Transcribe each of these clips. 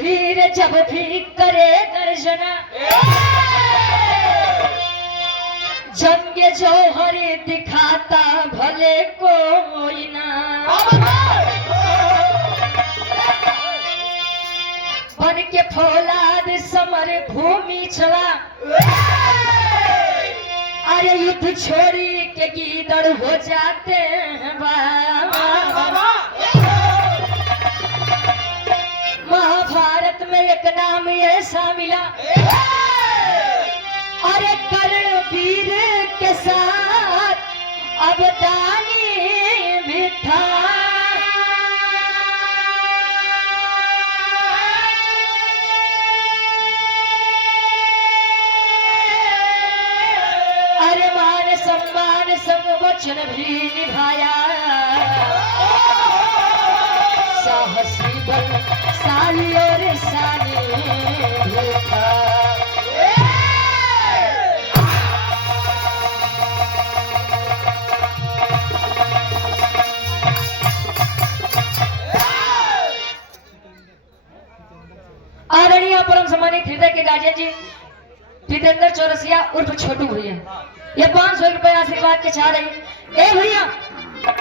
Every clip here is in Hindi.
फिर जब भी करे गर्जना जंग जौहरी दिखाता भले कोई ना बन के फौलाद समर भूमि छवा अरे युद्ध छोड़ी के गीदड़ हो जाते हैं महाभारत में एक नाम ऐसा मिला अरे कर्ण वीर के साथ अब दानी भी था अरे मान सम्मान संग वचन भी निभाया साहसी बलशाली और शानी भी था आदरणीय परम सम्मानित हृदय के गार्जियन जी जितेंद्र चौरसिया उर्फ छोटू भैया ये 500 रुपए आशीर्वाद के चाह रही ए भैया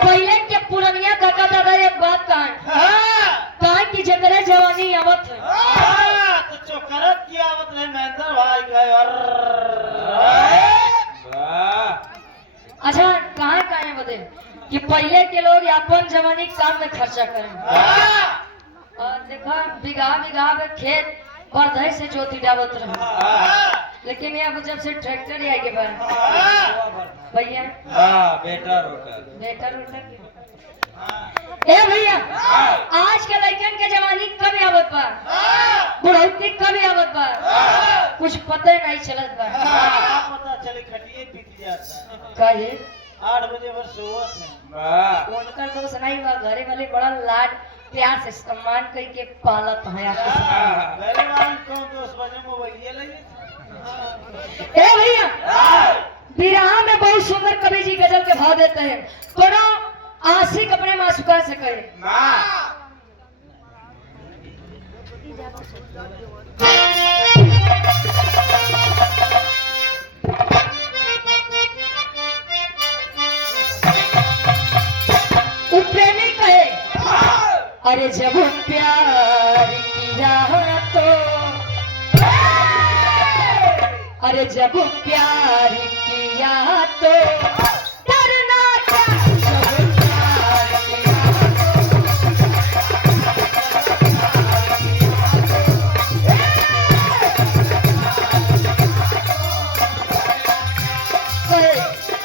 पहले के पुरनिया काका दादा एक बात कहा की जंगल जवानी आवत है तो चोकरत की आवत है महेंद्र भाई का और अच्छा कहाँ है बता कि पहले के लोग अपन जवानी काम में खर्चा करें और देखा बिगहा बिगहा में खेत बरधई से जोती डावत रहे लेकिन अब जब से ट्रैक्टर आई के बाद भैया बेटा रोटर ए भैया आज के लड़कन के जवानी कब आवत बा बुढ़ौती कब आवत बा कुछ पता नहीं चलत बा पता चले खटिए बीत जाता कहे 8 बजे पर सोवत है उनकर दोस्त नहीं बा घरे वाले बड़ा लाड प्यार से सम्मान करके पालत है आपके सामने मेरे वाले कौन दोस्त बजे मोबाइल ये ले ए भैया विरह में बहुत सुंदर कवि जी गजल के भाव देते हैं कोनो आशिक अपने मासूका से कहे प्रेमी कहे अरे जब प्यार किया तो अरे जब प्यार किया तो डरना क्या जब प्यार किया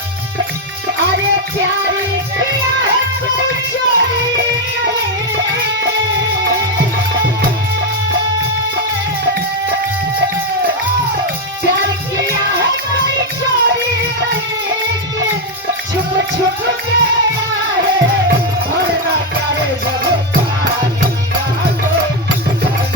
अरे प्यार किया है कोई चोरी प्यार किया है कोई चोरी छुप छुप के मारे और ना करे जब प्यार किया तो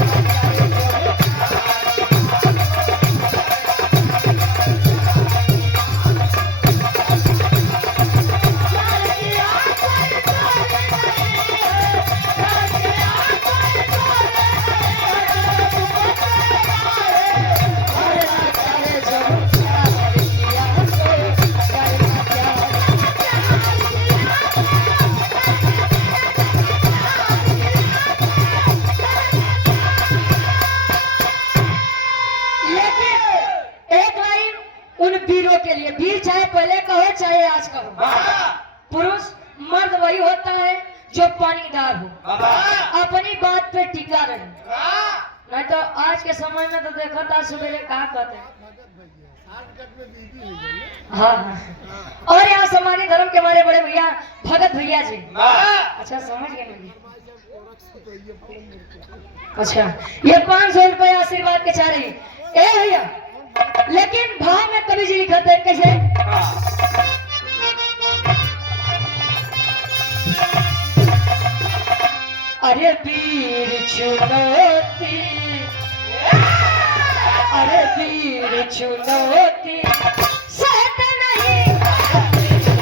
चाहे आज का हो पुरुष मर्द वही होता है जो पानीदार हो अपनी बात पे टिका रहे नहीं तो आज के समय में तो देखो था सवेरे कहा कहते हैं हाँ और यहाँ समानी धर्म के हमारे बड़े भैया भगत भैया जी अच्छा समझ गए नहीं अच्छा ये 500 रुपए आशीर्वाद के चाह रही ए भैया लेकिन भाव में कवि जी लिखा थे कैसे अरे वीर चुनौती अरे वीर चुनौती सहत नहीं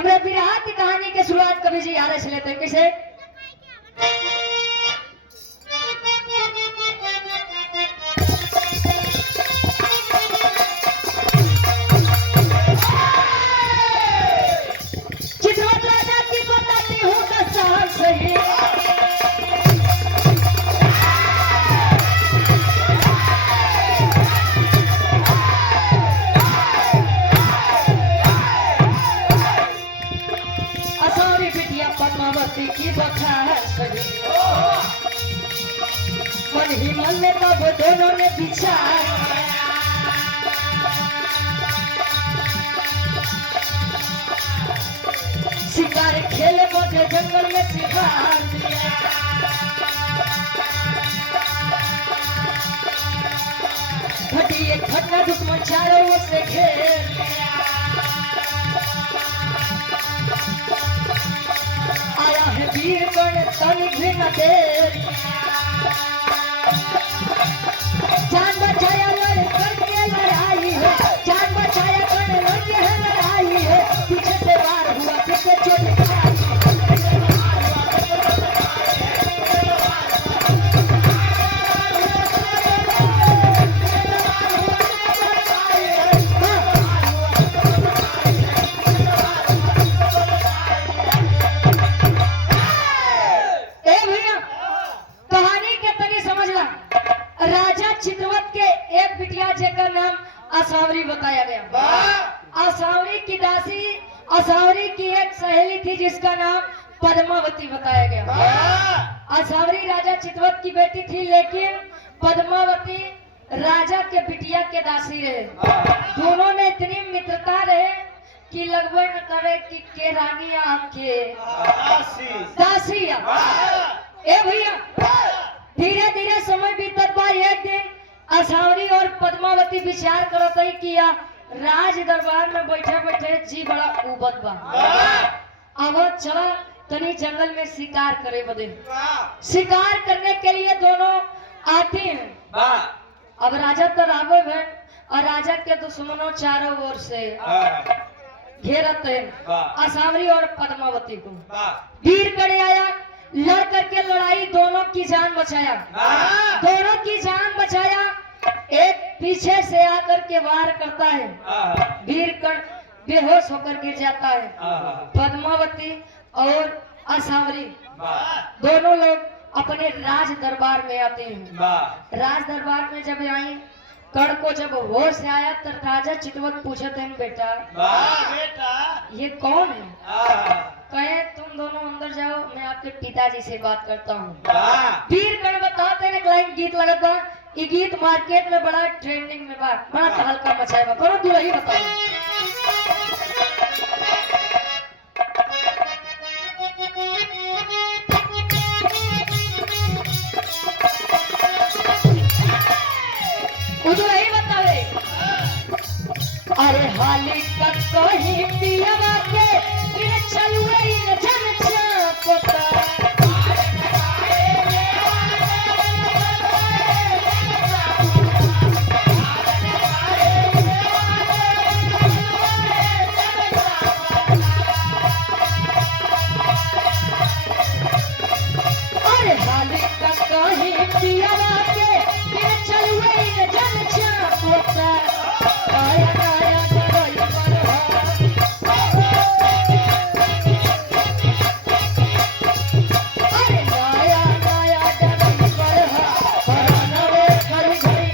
हमरा विरहा की कहानी के शुरुआत कवि जी याद से लेते हैं कैसे। चित्रवत राजा की बताती हूँ कसा सही, असौरी बिटिया पद्मावती की बखार सही। मन ही मन में तब दोनों ने विचार, शिकार खेले मोटे जंगल में शिकार दिया। घटी एक घटना दुश्मन चारों ओर से घेर लिया। आया है वीर गण तनिक भी न देर, जान बचाया लड़ करके लड़ाई है, जान बचाया गण लड़के है लड़ाई है। पीछे से वार हुआ पीछे चोट खाई, कहानी के तनी समझला। राजा चित्रवत के एक बिटिया जेकर नाम असौरी बताया गया। असौरी की दासी, असौरी की एक सहेली थी जिसका नाम पद्मावती बताया गया। असौरी राजा चित्रवत की बेटी थी, लेकिन पद्मावती राजा के बिटिया के दासी रहे। दोनों में इतनी मित्रता रहे कि लगभग न करे कि के रानी आपके दासी। ए भैया, धीरे धीरे समय बीतत बा। एक दिन असौरी और पद्मावती विचार करत है कि राज दरबार में बैठे बैठे जी बड़ा उबत बा, अब चला तनी जंगल में शिकार करे बदे। शिकार करने के लिए दोनों आते हैं। अब राजा तो रावण है और राजा के दुश्मनों चारों ओर से घेरत है असौरी और पद्मावती को। वीर गण आया, लड़ करके लड़ाई, दोनों की जान बचाया, दोनों की जान बचाया। एक पीछे से आकर के वार करता है, वीर गण बेहोश होकर गिर जाता है। पद्मावती और असौरी दोनों लोग अपने राज दरबार में आते हैं। राज दरबार में जब आई, कर्ण को जब होश से आया तो राजा चित्रवत पूछते हैं, बेटा ये कौन है? कहे तुम दोनों अंदर जाओ, मैं आपके पिताजी से बात करता हूँ। वीर गण बताते हैं, लाइन गीत लगता है। ये गीत मार्केट में बड़ा ट्रेंडिंग में बा, बड़ा तहलका मचाए बा। करो दुल्ही बताओ। दुल्ही बतावे, अरे हाली का कहीं पिया के फिर चलुए न जन चापता। अरे हाली का कहीं पिया के फिर चलुए न जन चापता। आया आया गई अरे नया नया जगह पर नवे कर गई।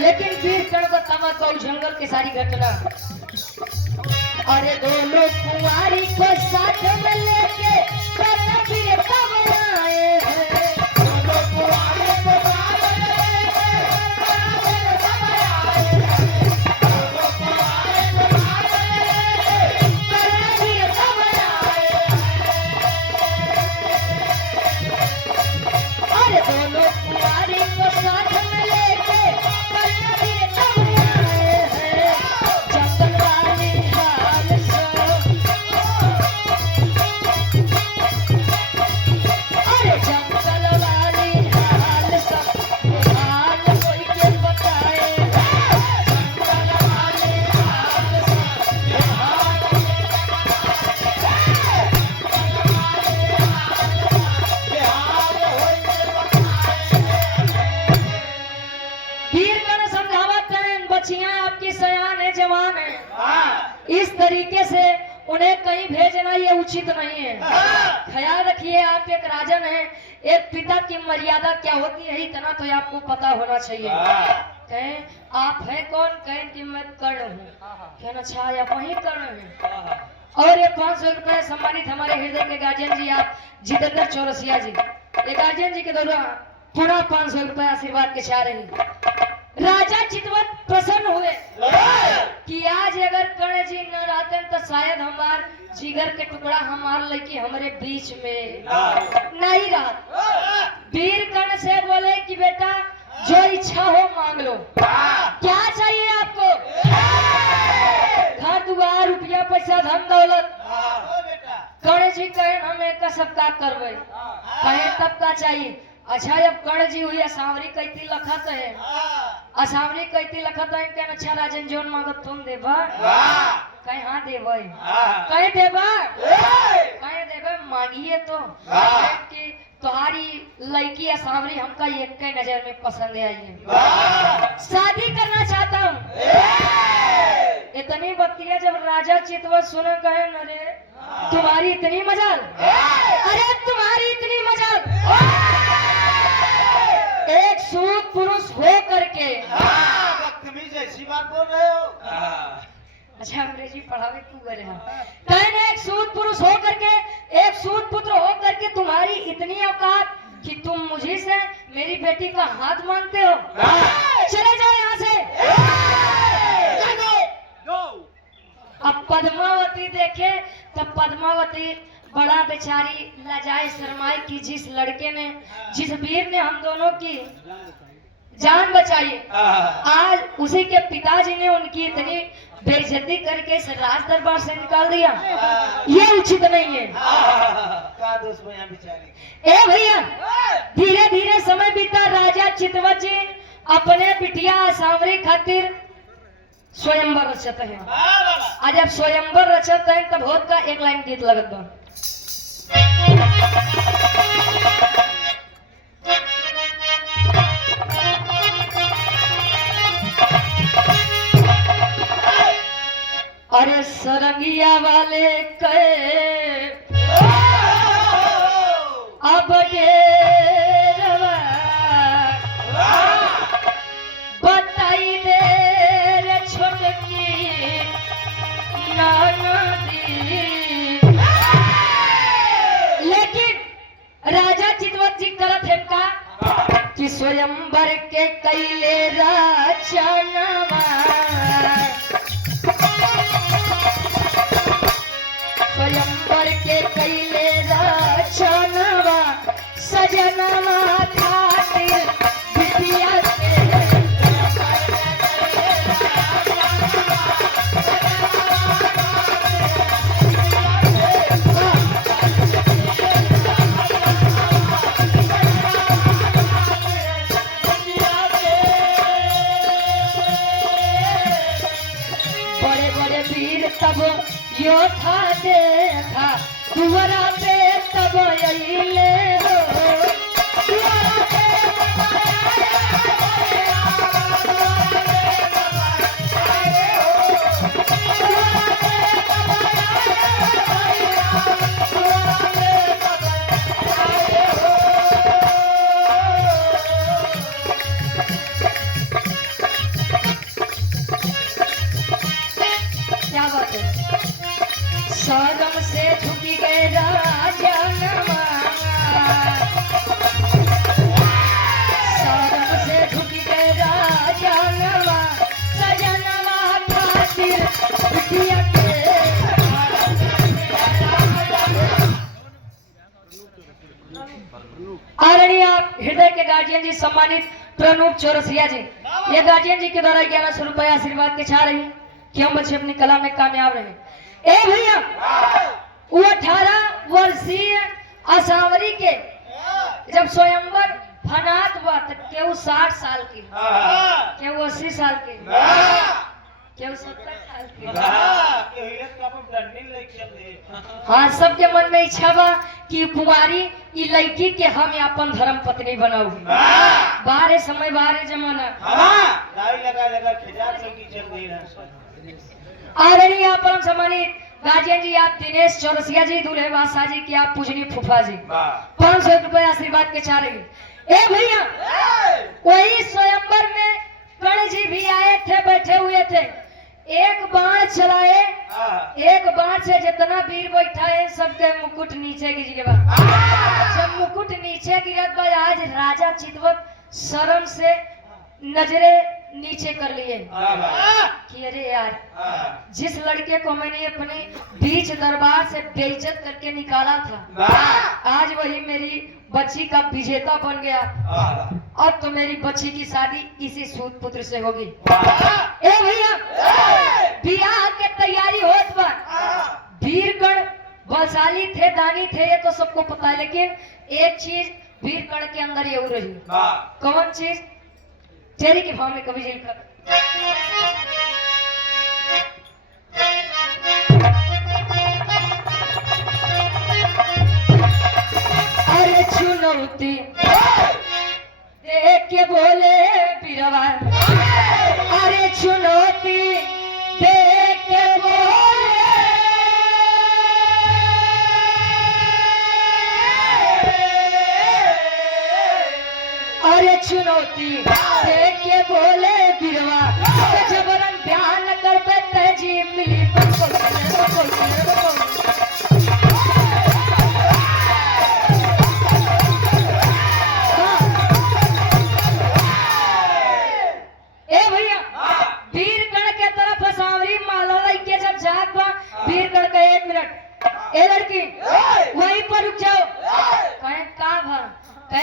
लेकिन वीर गण बतावा कौ जंगल की सारी घटना। अरे दोनों कुंवारी को साथ में लेके कर्ण वीर तब आए हैं। दोनों कुंवारी को साथ में लेके कर्ण वीर तब आए हैं। दोनों कुंवारी को साथ में लेके कर्ण वीर तब आए हैं। अरे दोनों कुंवारी को साथ में लेके कर्ण वीर तब आए हैं। जंगल वाली हाल सो उन्हें कहीं भेजना ये उचित नहीं है। ख्याल रखिए, आप एक राजन हैं, एक पिता की मर्यादा क्या होती है इतना तो आपको पता होना चाहिए। कहें आप हैं कौन? कहें कि मैं कर्ण हूँ। कहना अच्छा आप वही कर्ण हैं। और ये 500 रुपए सम्मानित हमारे हृदय के गार्जियन जी आप जितेंद्र चौरसिया जी, ये गार्जियन जी के द्वारा पुनः 500 रुपए आशीर्वाद के चाह रही। राजा चितवत प्रसन्न हुए कि आज अगर कर्ण जी न रहते तो शायद हमार जिगर के टुकड़ा हमार लड़की हमारे बीच में नहीं रहा। वीर कर्ण से बोले कि बेटा जो इच्छा हो मांग लो, क्या चाहिए आपको? घर दुआर रुपया पैसा धन दौलत। कर्ण जी कहे हमें का सबका करवे, कहे तब का चाहिए। अच्छा जब कर्ण जी हुई असावरी कैती लखत है, असावरी कैती लखत है। कहना अच्छा राजन जोन मांगत तुम देबा? कहे हाँ देबे। कहे देबा? कहे देबे मांगिए तो कि तुम्हारी लड़की असावरी हमका एक के नजर में पसंद आई है, शादी करना चाहता हूँ। इतनी बत्तियां जब राजा चितवत सुने कहे अरे तुम्हारी इतनी मजाल, अरे तुम्हारी इतनी मजाल, एक सूद पुरुष हो करके बदतमीज ऐसी बात बोल रहे हो। अच्छा अंग्रेजी पढ़ावे क्यों करे हम? कहने एक सूद पुरुष हो करके, एक सूद पुत्र हो करके तुम्हारी इतनी औकात कि तुम मुझे से मेरी बेटी का हाथ मांगते हो? चले जाओ यहाँ से। अब पद्मावती देखे तब पद्मावती बड़ा बेचारी लजाए शर्माए कि जिस लड़के ने, जिस वीर ने हम दोनों की जान बचाई, आज उसी के पिताजी ने उनकी इतनी बेइज्जती करके इस राज दरबार से निकाल दिया, ये उचित नहीं है। का दोस्त भैया बेचारी। ए भैया धीरे धीरे समय बीता। राजा चितवत जी अपने बिटिया सांवरी खातिर स्वयंवर रचत है। आज जब स्वयंवर रचत है तब होत का एक लाइन गीत लगत बा। अरे सरंगिया वाले के अब डेरवा बताई दे रे छोटकी ननदी। लेकिन राजा चितवत जी करत है का कि स्वयंवर के कैले राजनवा, स्वयंवर के कैले राजनवा सजनवा खातिर बिटिया के। बड़े बड़े वीर तब योद्धा देखा दुआरा पे तब अइले हो, दुआरा पे तब क्या बात है? शर्म से झुकी गए राजनवा, शर्म से झुकी गए राजनवा सजनवा खातिर बिटिया के। आदरणीय हृदय के गार्जियन जी सम्मानित प्रणूप चौरसिया जी, ये गार्जियन जी के द्वारा 1100 रुपए आशीर्वाद के चाह रही कि हम बच्चे अपनी कला में कामयाब रहे। ए भैया वो 18 वर्षीय असावरी के जब स्वयंवर फनात हुआ तो केहू 60 साल की, केहू 80 साल की, केहू 70 साल की। हाँ सबके मन में इच्छा बा कि कुमारी ई लड़की के हम अपन धर्म पत्नी बनाऊ। बाहर समय बाहर जमाना आदरणीय परम सम्मानित गार्जियन जी आप दिनेश चौरसिया जी, दूल्हे बादशाह जी की आप पूजनी फूफा जी, वाह 500 रुपए आशीर्वाद के चाह रही। ए भैया वही स्वयंवर में कर्ण जी भी आए थे, बैठे हुए थे, एक बाण चलाए, एक बाण से जितना वीर बैठा है सबके मुकुट नीचे गिर गया। जब मुकुट नीचे गिरत बा, आज राजा चितवत शर्म से नजरे नीचे कर लिए कि अरे यार, जिस लड़के को मैंने अपने बीच दरबार से बेइज्जत करके निकाला था, आज वही मेरी बच्ची का विजेता बन गया। अब तो मेरी बच्ची की शादी इसी सूत पुत्र से होगी। ए भैया बियाह के तैयारी होत बा, वीरगण बलशाली थे, दानी थे, ये तो सबको पता है, लेकिन एक चीज वीरगण के अंदर ये रही। कौन चीज? चेरी के भाव में कभी जी कर अरे चुनौती देख के बोले बिरवा, अरे चुनौती देख के बोले, अरे चुनौती देख के बोले बिरवा, जबरन ध्यान कर पे तहजीब मिली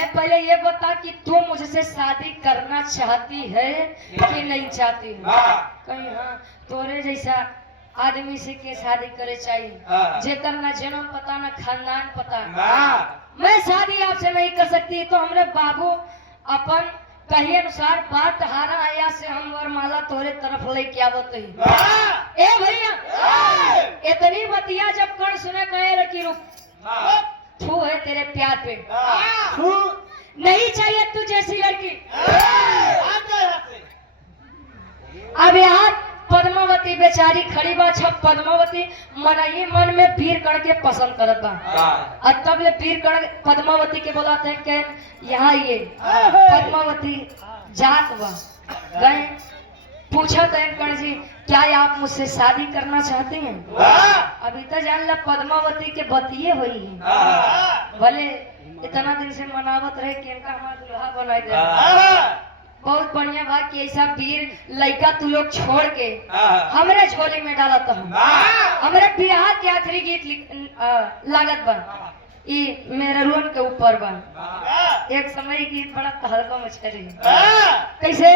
पहले ये बता कि तू मुझसे शादी करना चाहती है कि नहीं चाहती है? कहीं हाँ, तोरे जैसा आदमी से के शादी करे चाहिए, जेकर ना जन्म पता ना खानदान पता। मैं शादी आपसे नहीं कर सकती, तो हमरे बाबू अपन कही अनुसार बात हारा आया से हम वरमाला तोरे तरफ लेके आवत ही। ए भैया इतनी बतिया जब कर्ण सुने, कहे लड़की रुक, थू है तेरे प्यार पे, नहीं चाहिए तू जैसी लड़की। अब यार पद्मावती बेचारी खड़ी बा, छप पद्मावती मन ही मन में वीर कर्ण के पसंद करत बा। और तब ले वीर कर्ण पद्मावती के बोलाते हैं कि यहाँ ये पद्मावती जात बा गए, पूछा कर्ण जी क्या आप मुझसे शादी करना चाहते हैं? अभी तो जान ला पद्मावती के बतिये हुई है, भले इतना दिन से मनावत रहे कि इनका हमारा दुल्हा बनाए दे। बहुत बढ़िया बा कि ऐसा वीर लड़का तू लोग छोड़ के हमरे झोली में डाला तो हमरे बिहार के आखिरी गीत लागत बा, ये मेरे रोन के ऊपर बा। एक समय गीत बड़ा तहलका मचा रही, कैसे?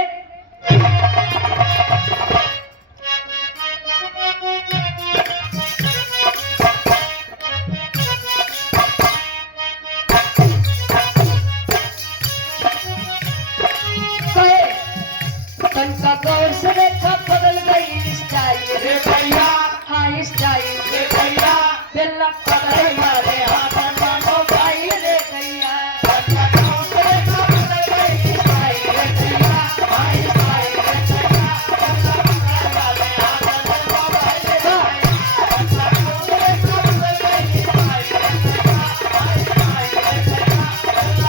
तनका गौर से देखा बदल गई स्टाइल रे भैया, हाँ स्टाइल रे भैया, बेला पकड़ मारे हाथ में मोबाइल रे भैया, तनका गौर से देखा बदल गई स्टाइल रे भैया, हाँ स्टाइल रे भैया, बेला पकड़ मारे हाथ में मोबाइल रे भैया, तनका गौर से देखा बदल गई स्टाइल रे भैया, हाँ स्टाइल रे भैया, बेला पकड़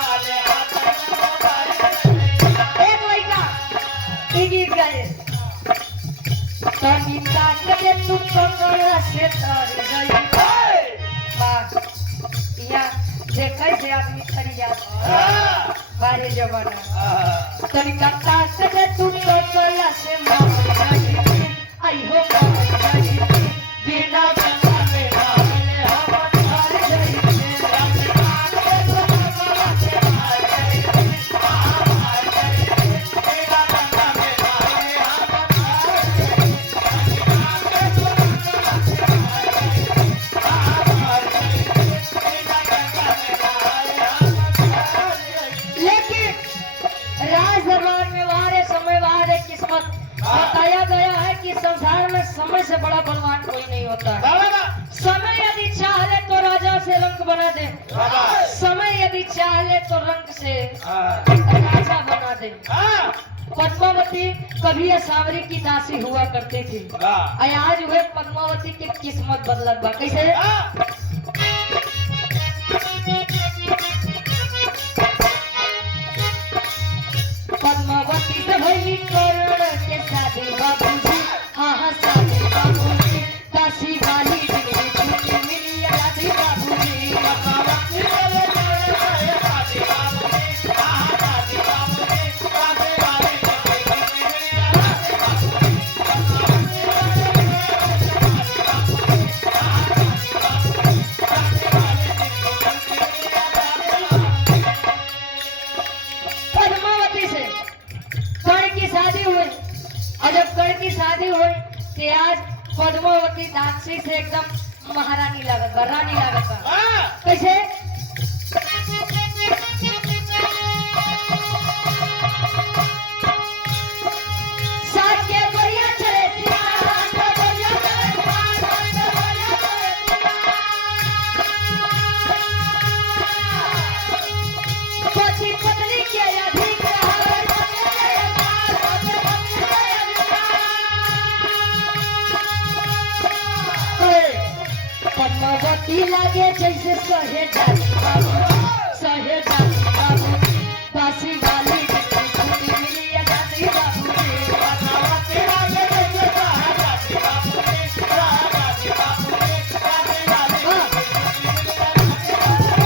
मारे हाथ में मोबाइल रे भैया। एक लड़का गीत गाए, तनी ताकते तू पकड़ा से तर गई, यहाँ देखे से आदमी खड़ी जाता बारे जमाना, तनी ताकते तू पकड़ा से मर गई, आई हो मर गई, बिना गंगा में नहाने हम मर गई, तनी ताकते तू पकड़ा से मर गई, मर गई, बिना गंगा में बताया गया है कि संसार में समय से बड़ा बलवान कोई नहीं होता है। समय यदि चाहे तो राजा से रंग बना दे, समय यदि चाहे तो रंग से राजा बना दे। पद्मावती कभी ये सांवरी की दासी हुआ करते थे। वाह आज हुए पद्मावती की किस्मत बदलत बा। कैसे? पद्मावती से भई कर्ण के शादी बाबूजी, हाँ हाँ शादी बाबूजी, दासी वाली डिग्री छुट्टी मिली दासी बाबूजी। पद्मावती से कर्ण की शादी हुई और जब कर्ण की शादी हुई कि आज पद्मावती दासी से एकदम महारानी लागत बा, रानी लागत बा। कैसे? साथ के बढ़िया चले सियार, के बढ़िया चले सियार, के बढ़िया चले सियार। पति पत्नी के अधिकार, पति के अधिकार, पति पत्नी के अधिकार। पद्मावती लागे जैसे सहे जाती बाबू, सहे जाती बाबू, दासी वाली डिग्री छुट्टी मिली या जाती बाबू। पद्मावती लागे जैसे सहे जाती बाबू, सहे जाती बाबू, दासी वाली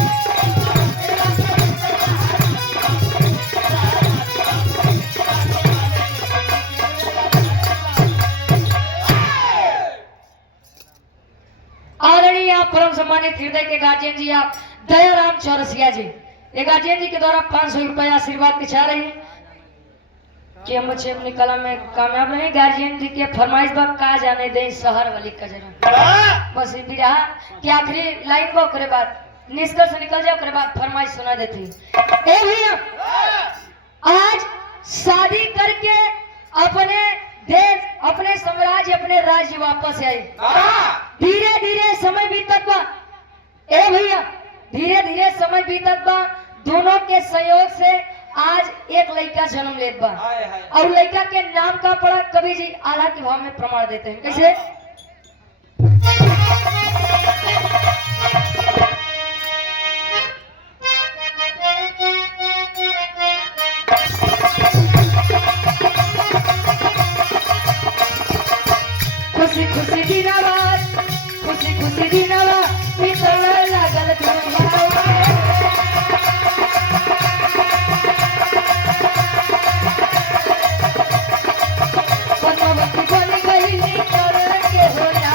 आदरणीय परम सम्मानित हृदय के गार्जियन जी आप दयाराम चौरसिया जी, ये गार्जियन जी के द्वारा 500 रुपया आशीर्वाद पिछा रहे हैं कि हम बच्चे अपनी कला में कामयाब रहे। गार्जियन जी के फरमाइश पर का जाने दे शहर वाली कजरा, बस ये भी रहा कि आखिरी लाइन को करे बाद निष्कर्ष निकल जाए, करे बाद फरमाइश सुना देती। ए भैया, आज शादी करके अपने देश, अपने साम्राज्य, अपने राज्य वापस आए। धीरे धीरे समय बीतत बा। ए भैया, धीरे धीरे समय बीतत बा। दोनों के सहयोग से आज एक लड़का जन्म लेत बा और लड़का के नाम का पड़ा कवि जी आला के भाव में प्रमाण देते हैं। कैसे? खुशी खुशी दिनावार, खुशी खुशी दिनावा बीतल लागल धुमावा। पद्मावती बन गई कर्ण के होया,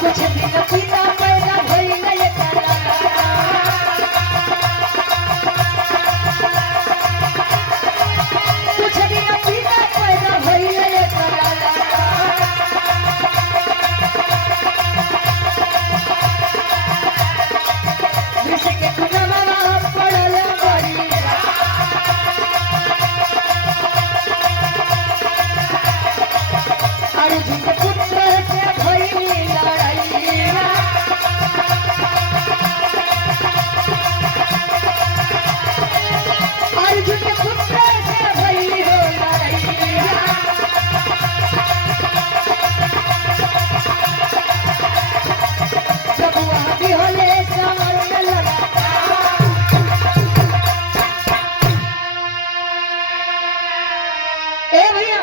कुछ दिन पिता पैदा भइल एकरा। कुछ दिन पिता पैदा भइल एकरा। विष के कुनमवा पड़ल बड़ी अर्जुन के पुत्र से भइल लड़ाइया। अर्जुन के पुत्र से भइल लड़ाइया। जब वहाँ भी होले समर लगा। ए भैया,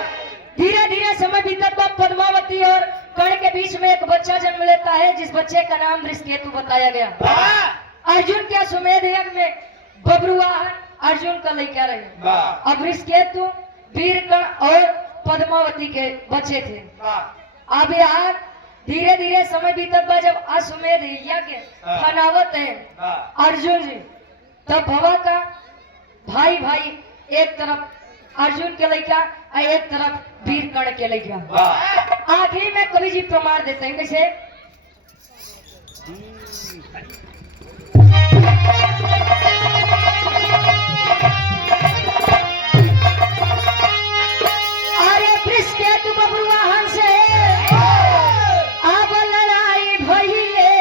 धीरे धीरे समय बीतत बा। पद्मावती और कर्ण के बीच में एक बच्चा जन्म लेता है जिस बच्चे का नाम ऋषिकेतु बताया गया। अर्जुन के अश्वमेध यज्ञ में बब्रुवाहन अर्जुन का लड़का रहे। अब ऋषिकेतु वीर कर्ण और पद्मावती के बच्चे थे। अब यार धीरे धीरे समय बीतत बा। जब अश्वमेध यज्ञ मनावत है अर्जुन जी, तब भवा का भाई भाई एक तरफ अर्जुन के लड़का और एक तरफ वीर कर्ण के लड़का। आखिरी में कवि जी प्रमाण देते हैं। कैसे? अरे ऋषिकेतु बब्रुवाहन से अब लड़ाई भइले।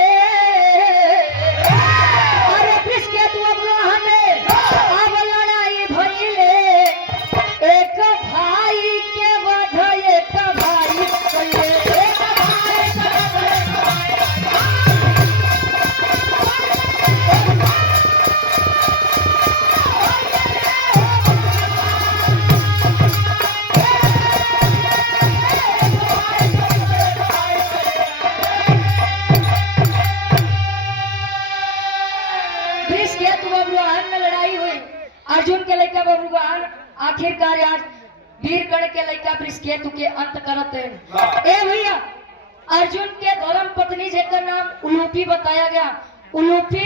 वीरगढ़ के लड़का बृहस्पति के अंत करत है। वाह। ए भैया अर्जुन के धर्म पत्नी जेकर नाम उलूपी बताया गया। उलूपी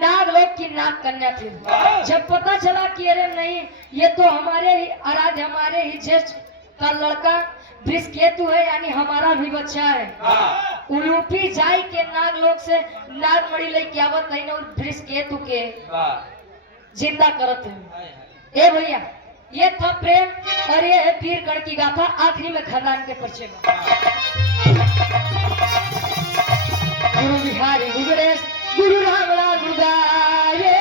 नागलोक की नाग कन्या थी। वाह। जब पता चला कि अरे नहीं ये तो हमारे ही आराध्य हमारे ही ज्येष्ठ का लड़का बृहस्पति है यानी हमारा भी बच्चा है। हाँ। उलूपी जाई के नागलोक से नागमणि लेके आवत है और बृहस्पति के वाह। जिंदा करत है। हाय हाय। ए भैया ये था प्रेम और ये है वीरगढ़ की गाथा। आखिरी में खानदान के परिचय में गुरु बिहारी गुरुदेश गुरु रामलाल गुरुदाये।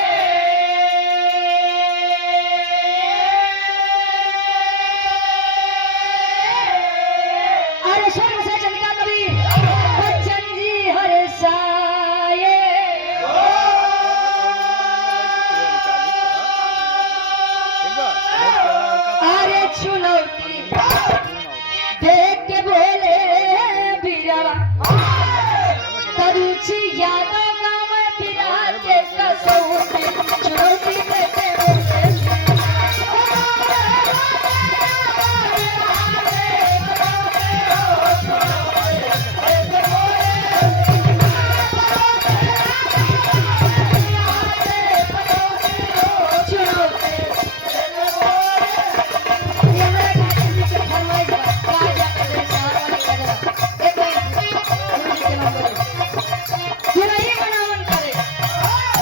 अरे स्वर्ग से